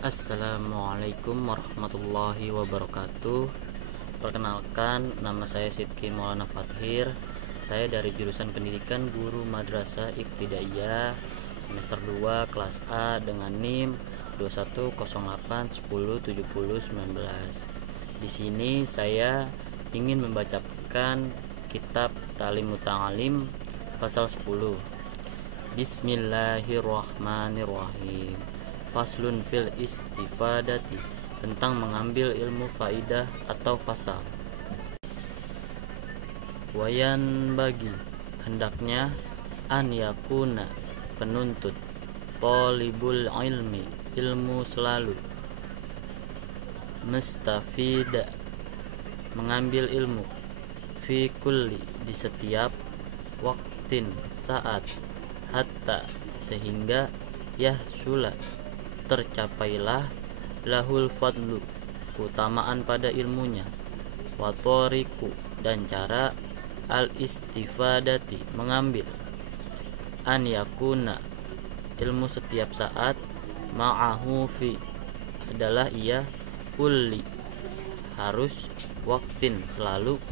Assalamualaikum warahmatullahi wabarakatuh. Perkenalkan, nama saya Sidki Maulana Fathir. Saya dari jurusan Pendidikan Guru Madrasah Ibtidaiyah semester 2 kelas A dengan NIM 2108107019. Di sini saya ingin membacakan kitab Ta'lim Muta'alim pasal 10. Bismillahirrahmanirrahim. Faslun fil istifadati, tentang mengambil ilmu faidah atau fasal. Wayan bagi, hendaknya, an yakuna, penuntut, talibul ilmi, ilmu selalu, mustafida, mengambil ilmu, fi kulli, di setiap, waktin, saat, hatta, sehingga, yahsula, tercapailah, lahul fadlu, keutamaan pada ilmunya, watoriku, dan cara, al istifadati, mengambil, an yakuna, ilmu setiap saat, ma'ahu fi, adalah ia, kulli, harus, waktin, selalu,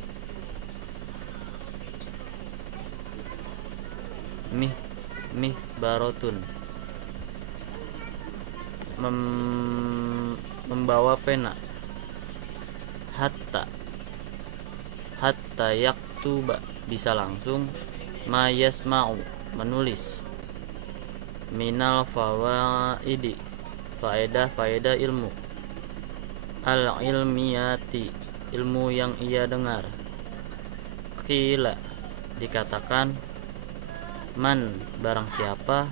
barotun, membawa pena, hatta yaktuba, bisa langsung, mayasma'u, menulis, minal fawaidi, faedah ilmu, al ilmiyati, ilmu yang ia dengar, qila, dikatakan, man, barang siapa,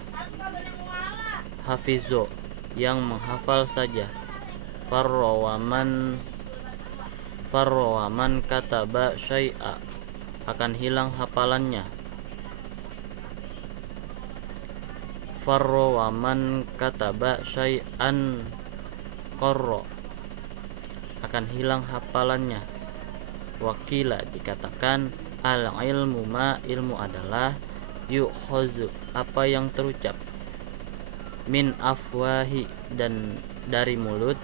hafizo, yang menghafal saja, farrawaman kataba syai'a, akan hilang hafalannya, farrawaman kataba syai'an qarra, akan hilang hafalannya, wakila, dikatakan, al ilmu ma, ilmu adalah, yu'khazu, apa yang terucap, min afwahi, dan dari mulut,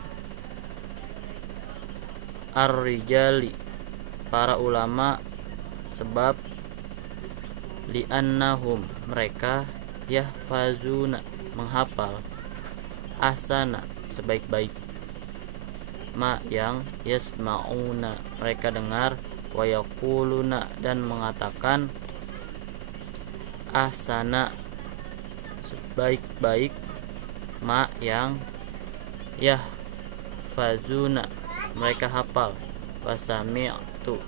ar-rijali, para ulama, sebab, li'annahum, mereka, yahfazuna, menghafal, ahsana, sebaik-baik, ma, yang, yasma'una, mereka dengar, wa yaquluna, dan mengatakan, ahsana, sebaik-baik, ma, yang, yahfazuna, mereka hafal, wasami'tu,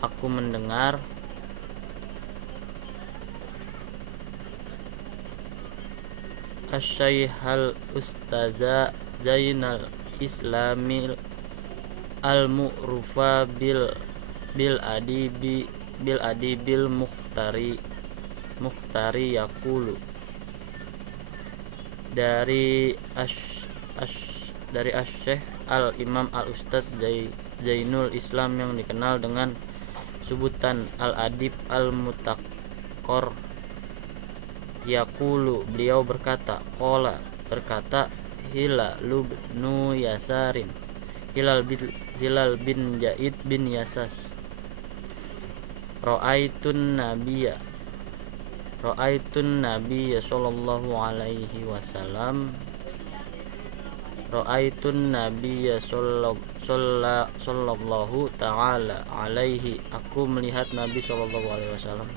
aku mendengar, asy-syaikhal ustaza Zainal Islamil al-mu'rufa bil adibil muhtari yaqulu, dari Asy-Syaikh Al-Imam Al-Ustaz Zainul Islam yang dikenal dengan sebutan Al-Adib Al-Mutaqqor, yaqulu, beliau berkata, qala, berkata, Hilal bin Zaid bin Yasas, Ra'aitun nabiyya sallallahu alaihi wasallam, Ra'aitun nabiyya sallallahu ta'ala alaihi, aku melihat Nabi sallallahu alaihi wasallam,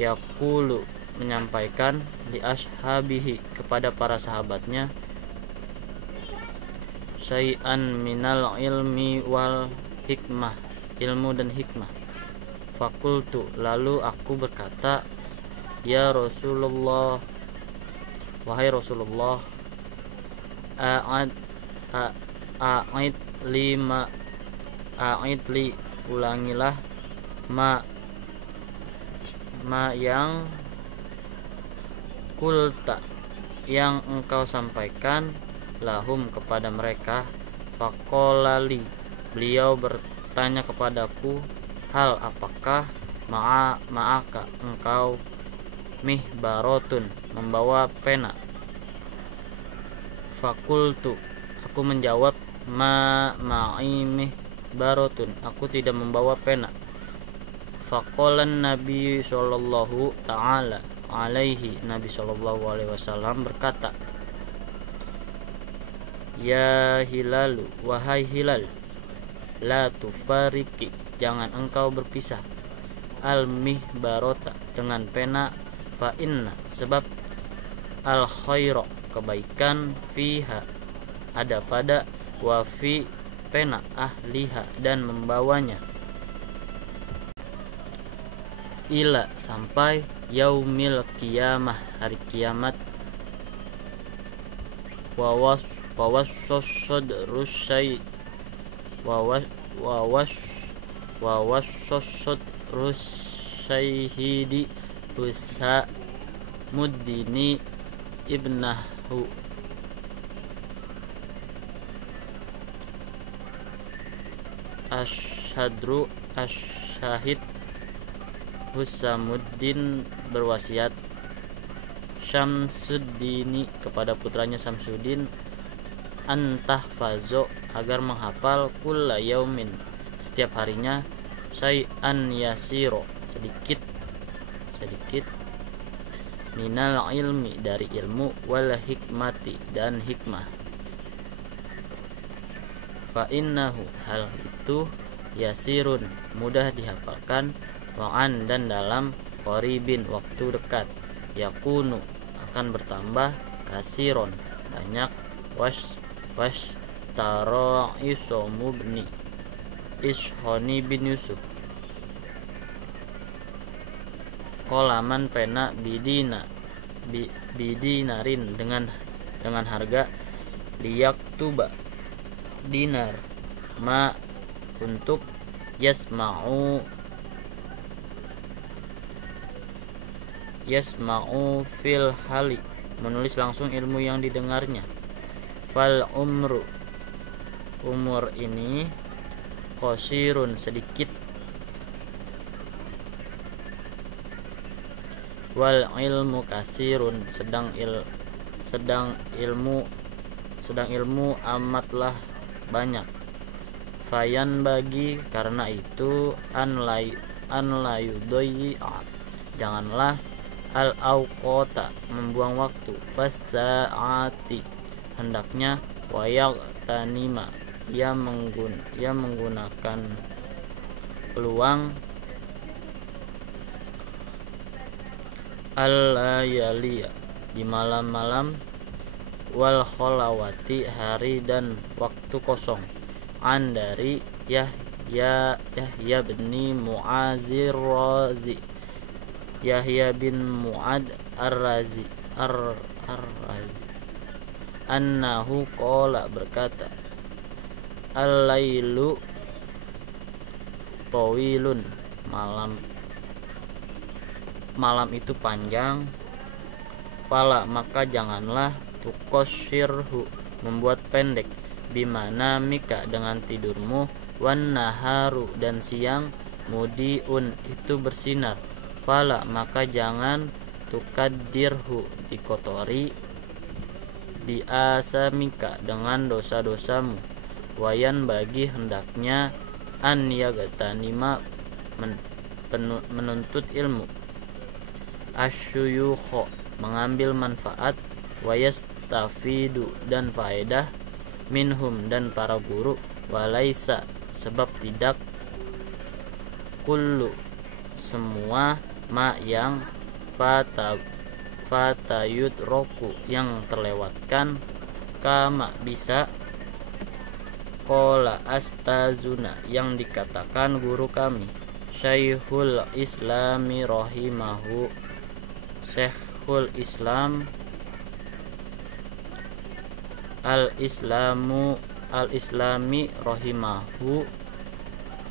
yaqulu, menyampaikan, li ashabihi, kepada para sahabatnya, syai'an minal ilmi wal hikmah, ilmu dan hikmah, fakultu, lalu aku berkata, ya Rasulullah, wahai Rasulullah, a'id li, ulangilah, ma yang kulta, yang engkau sampaikan, lahum, kepada mereka, faqolali, beliau bertanya kepadaku, hal, apakah, ma'aka, engkau, mihbarotun, membawa pena, Fakultu, aku menjawab, ma'i mihbaratun, aku tidak membawa pena. Faqalan Nabi sallallahu ta'ala alaihi, Nabi sallallahu alaihi wasallam berkata, ya hilalu, wahai hilal, la tufariki, jangan engkau berpisah, al mihbarota, dengan pena, fa inna, sebab al khaira, kebaikan, fiha, ada pada, wa fi, pena, ahliha, dan membawanya, ila, sampai, yaumil qiyamah, hari kiamat, rusyahidi usa muddini ibnahu, asyhadru asyahid Husamuddin berwasiat Syamsuddini kepada putranya Syamsuddin, antahfazo, agar menghafal, kulla yaumin, setiap harinya, syai'an yasiro, sedikit minal ilmi, dari ilmu, wal hikmati, dan hikmah. Fa innahu, hal itu, yasirun, mudah dihafalkan, wa'an, dan dalam, qaribin, waktu dekat, yakunu, akan bertambah, kasiron, banyak, taro isomubni ishoni bin Yusuf, kolaman pena, bidinarin, dengan harga, liyaktuba, dinar, ma, untuk, yasma'u fil hali, menulis langsung ilmu yang didengarnya. Fal umur ini, qasirun, sedikit, wal ilmu kasirun, sedang ilmu amatlah banyak. Fayan bagi, karena itu, an layudoi, janganlah, al auqota, membuang waktu, wasaati, hendaknya, wayak tanima, ia menggunakan peluang, al-layaliya, di malam-malam, wal kholawati, hari dan waktu kosong, an, dari Yahya bin Mu'azir Razi, Yahya bin Mu'ad ar-Razi, annahu qala, berkata, al-lailu tawilun, malam itu panjang, fala, maka janganlah, tuqassirhu, membuat pendek, bimana mika, dengan tidurmu, wan naharu, dan siang, mudiun, itu bersinar, fala, maka jangan, tukaddirhu, dikotori, biasamika, dengan dosa-dosamu, wayan bagi, hendaknya, an yagatanima, menuntut ilmu, asyuyukho, mengambil manfaat, wayastafidu, dan faedah, minhum, dan para guru, walaisa, sebab tidak, kullu, semua, ma, yang, fatayut roku, yang terlewatkan, kama, bisa, kola astazuna, yang dikatakan guru kami, Syekhul Islami rahimahu, Syekhul Islam, al-Islami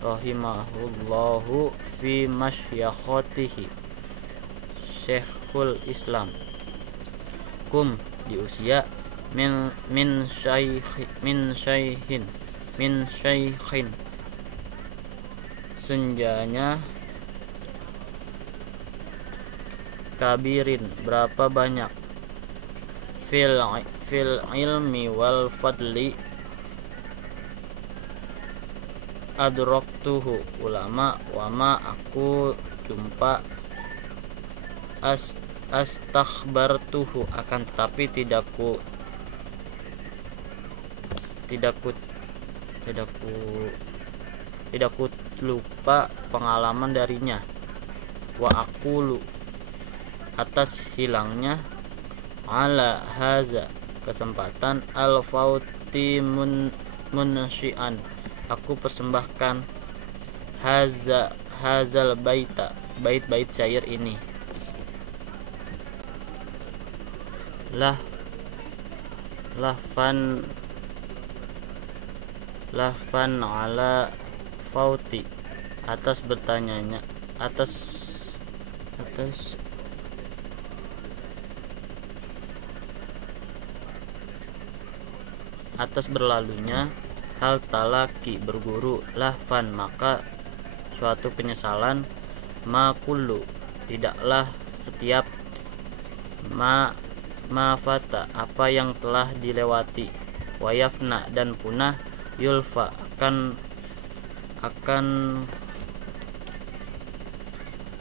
rahimahullahu fi masyakhatihi, Syekhul Islam, kum, di usia, min syaikhin, senjanya, kabirin, berapa banyak, fil ilmi wal fadli adraktuhu ulama wama aku jumpa astakhbartuhu akan tetapi tidak ku lupa pengalaman darinya. Wa aqulu atas hilangnya ala haza kesempatan al fauti munsyian aku persembahkan hazal bait syair ini. Lahfan ala fauti atas bertanyanya atas berlalunya hal talaki berguru lahfan maka suatu penyesalan makullu tidaklah setiap mafata apa yang telah dilewati wayafna dan punah yulfa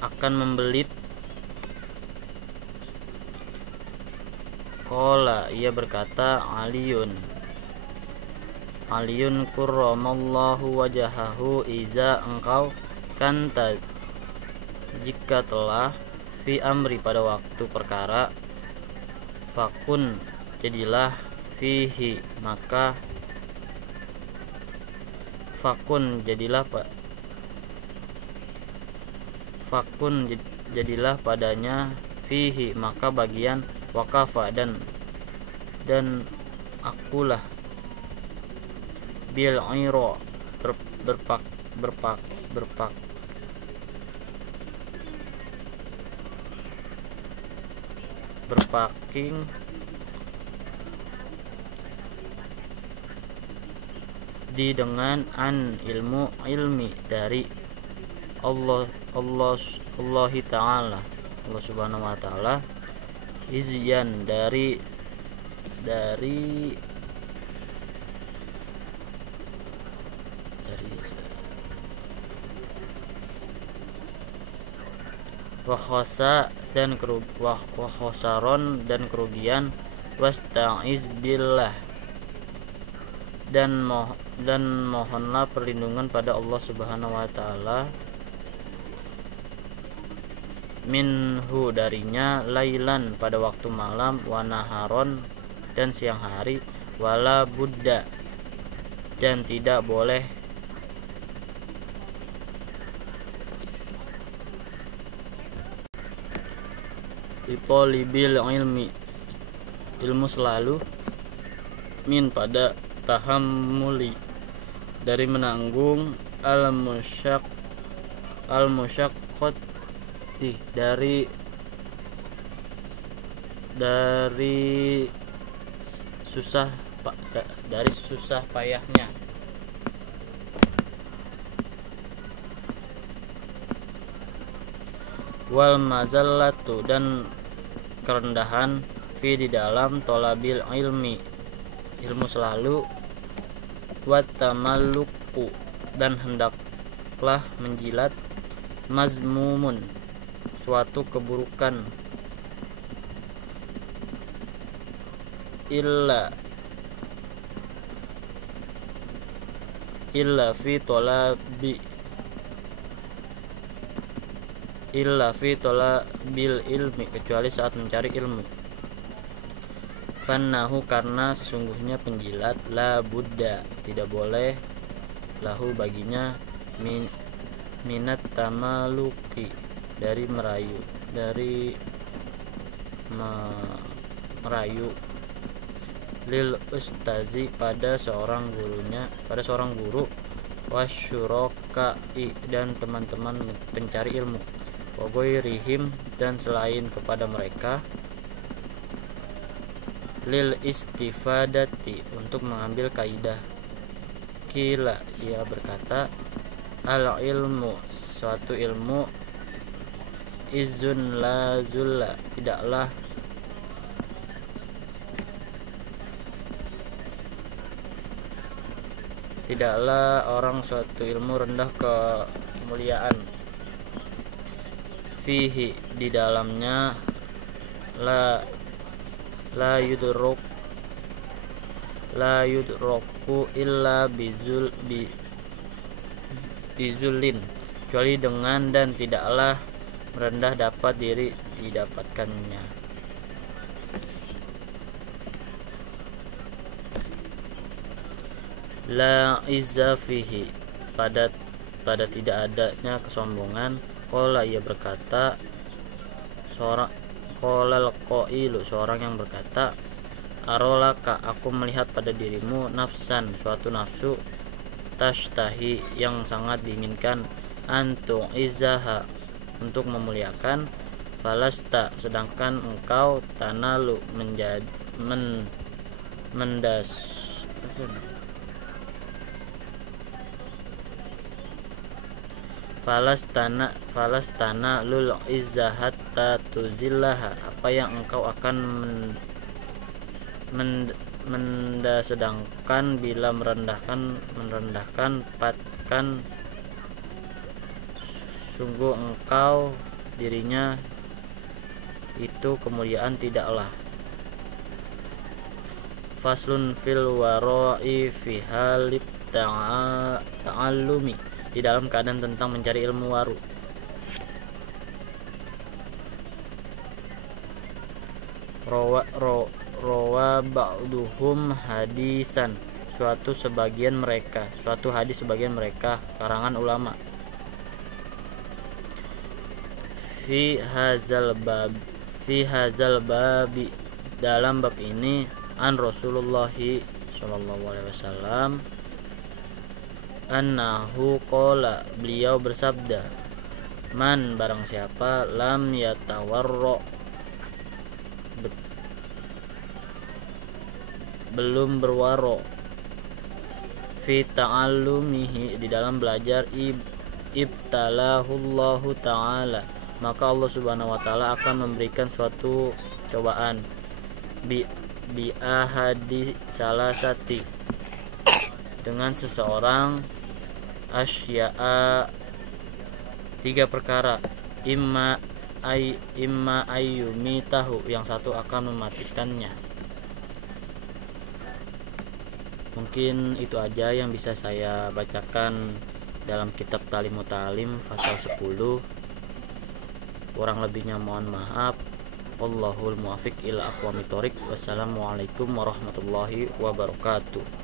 akan membelit. Qala ia berkata Aliyun kurramallahu wajahahu iza engkau kanta jika telah fi amri pada waktu perkara fakun jadilah fihi maka fakun jadilah padanya fihi maka bagian wakafa dan akulah bil iro berpaking di dengan ilmi dari Allah Ta'ala Allah Subhanahu wa Ta'ala izyan dari wakhosa dan wakhosaron dan kerugian wasta'iz billah dan mohonlah perlindungan pada Allah Subhanahu wa Ta'ala minhu darinya lailan pada waktu malam wa naharon dan siang hari wala buddha dan tidak boleh lipolibil ilmu selalu min pada tahammuli dari menanggung al-musyaqqati dari susah payahnya wal mazallatu dan kerendahan fi di dalam tolabil ilmu selalu wat tamalluqu dan hendaklah menjilat mazmumun suatu keburukan illa fi tolabil ilmi kecuali saat mencari ilmu. Fannahu karena sesungguhnya penjilat la buddha tidak boleh lahu baginya minat tamaluki dari merayu lil ustazi pada seorang guru wasyurokai dan teman-teman pencari ilmu wagoirihim dan selain kepada mereka lil istifadati untuk mengambil kaidah. Kila ia berkata al ilmu suatu ilmu izun la zulla tidaklah orang suatu ilmu rendah kemuliaan. Fihi, di dalamnya, la yudroku illa bizulin, kecuali dengan, dan tidaklah merendah dapat didapatkannya. La izza fihi, pada tidak adanya kesombongan. Qala, ia berkata, seorang yang berkata, arolaka, aku melihat pada dirimu nafsan, suatu nafsu, tashtahi, yang sangat diinginkan, antu izaha, untuk memuliakan, falasta, sedangkan engkau, tanalu, falastana lul izzahat tatuzillaha, apa yang engkau akan sedangkan bila merendahkan patkan, sungguh engkau dirinya itu kemuliaan tidaklah. Faslun fil wara'i fi halib ta'allumi, di dalam keadaan tentang mencari ilmu waru. Rawa ba'duhum hadisan, suatu hadis sebagian mereka, karangan ulama. Fi hazal babi, dalam bab ini, an Rasulullah sallallahu alaihi wasallam, annahu qala, beliau bersabda, man, barang siapa, lam yatawarro, belum berwaro, fi ta'allumihi, di dalam belajar, ibtalahullahu ta'ala, maka Allah subhanahu wa ta'ala akan memberikan suatu cobaan, bi ahadi salasati, dengan seseorang, asya'a, 3 perkara, imma ayyumi tahu, yang satu akan mematikannya. Mungkin itu aja yang bisa saya bacakan dalam kitab Talimut Ta'lim pasal 10. Kurang lebihnya mohon maaf. Wallahul muwaffiq ila aqwamit thoriq. Wassalamualaikum warahmatullahi wabarakatuh.